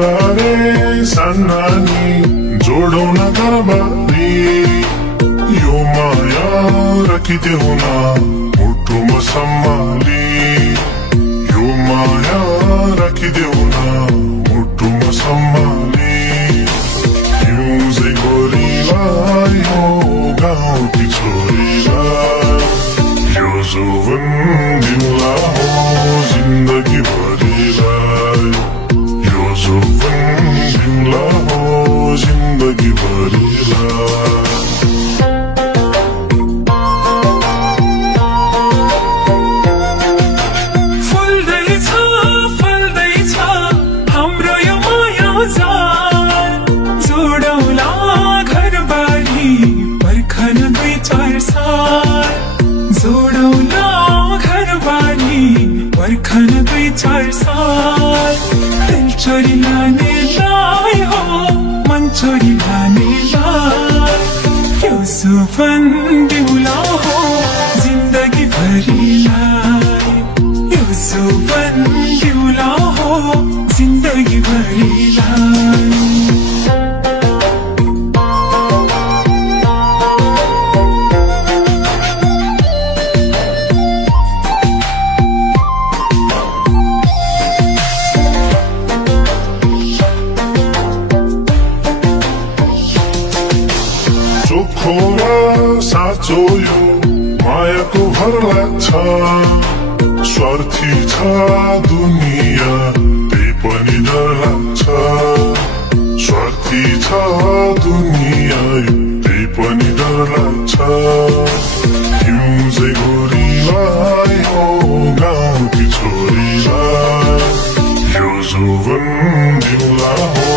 रे सान्नानी जोडौँ न घरबारी यो माया राखिदेऊ न मुटुमा सम्हाली यो माया राखिदेऊ न मुटुमा सम्हाली हिउँझै गोरीलाई हो गाउँकी छोरीलाई यो जोवन दिउँला हो जिन्दगी भरिलाई यो जोवन दिउँला हो जिन्दगी भरिलाई जोडौला घरबारी पर्खन 2-4 साल दिल चोरी लानेलाई हो मन चोरी लानेलाई यो सुफन दिउँला हो जिन्दगी भरिलाई यो सुफन दिउँला हो जिन्दगी भरिलाई साँचो यो मायाको भर लाग्छ स्वार्थी छ दुनिया त्यही पनि डर लाग्छ स्वार्थी छ दुनिया त्यही पनि डर लाग्छ हिउँझै गोरीलाई हो गाउँकी छोरीलाई यो जोवन दिउँला हो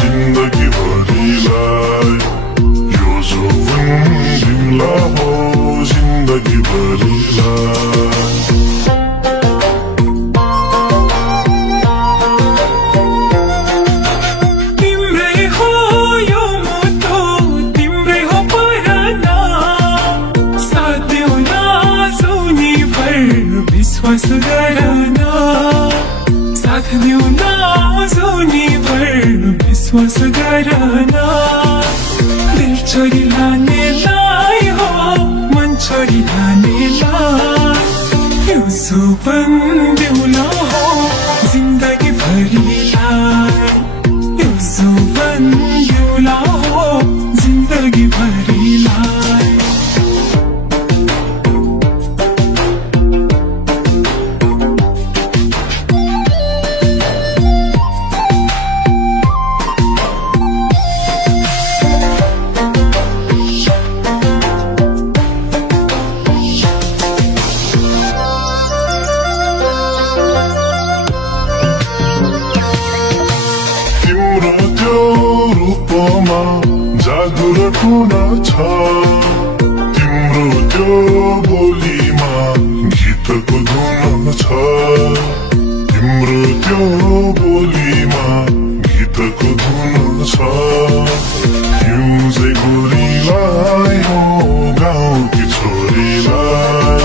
जिन्दगी भरिलाई दिउँला हो जिन्दगी भरिलाई तिम्रै हो यो मुटु तिम्रै हो पराना साथ देउला जुनीभर विश्वास गर्न साथ देउला जुनीभर विश्वास गर्न दिल चोरी लानेलाई हो मन चोरी लानेलाई यो सुपन दिउँला हो जिन्दगी भरिलाई यो सुपन दिउँला हो जिन्दगी भरिलाई जादुर टुन छ तिम्रो त्यो बोलीमा गीतको धुन छ तिम्रो त्यो बोलीमा गीतको धुन छ हिउँझै गोरीलाई हो गाउँकी छोरीलाई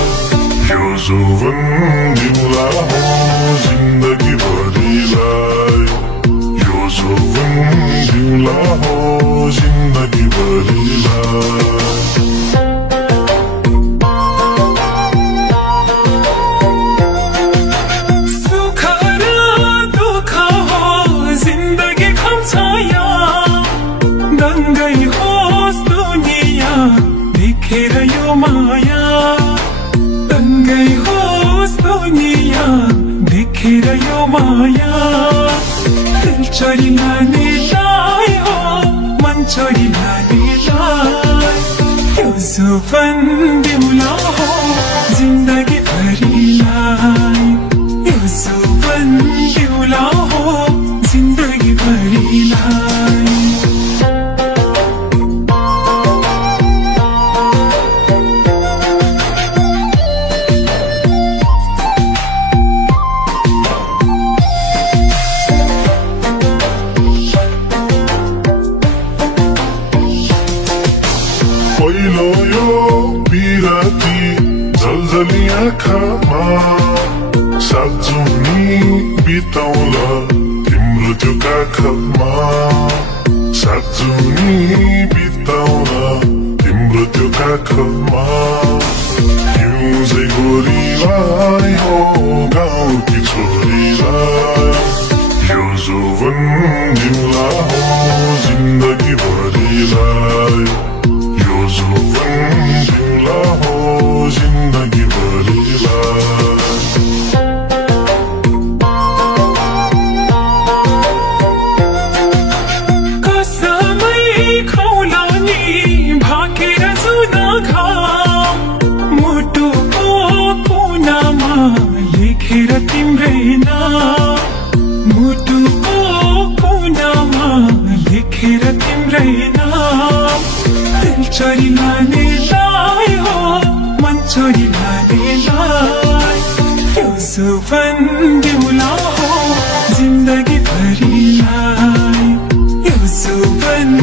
यो जोवन दिउँला हो जिन्दगी भरिलाई यो जोवन दिउँला हो जिन्दगी भरिलाई सुख र दुःख हो जिन्दगी खम्छाया दङ्गै होस् दुनिया देखेर यो माया दङ्गै होस् दुनिया देखेर यो माया दिल चोरी लानेलाई हो मन चोरी लानेलाई यो सुपन दिउँला हो जिन्दगी भरिलाई यो सुपन दिउँला हो जिन्दगी भरिलाई पहिलो यो बिराती जलजली आँखामा सात जुनी बिताउला तिम्रो त्यो काखमा सात जुनी बिताउन तिम्रो त्यो काखमा हिउँझै गोरीलाई हो गाउँकी छोरीलाई यो जोवन दिउला हो जिन्दगी भरिलाई यो जोवन दिउला हो जिन्दगी भरिलाई लेखेर तिम्रै नाम मुटुको कुनामा लेखेर तिम्रै नाम दिल चोरी लानेलाई हो मन चोरी लानेलाई यो जुवन दिउला हो जिन्दगी भरिलाई यो जुवन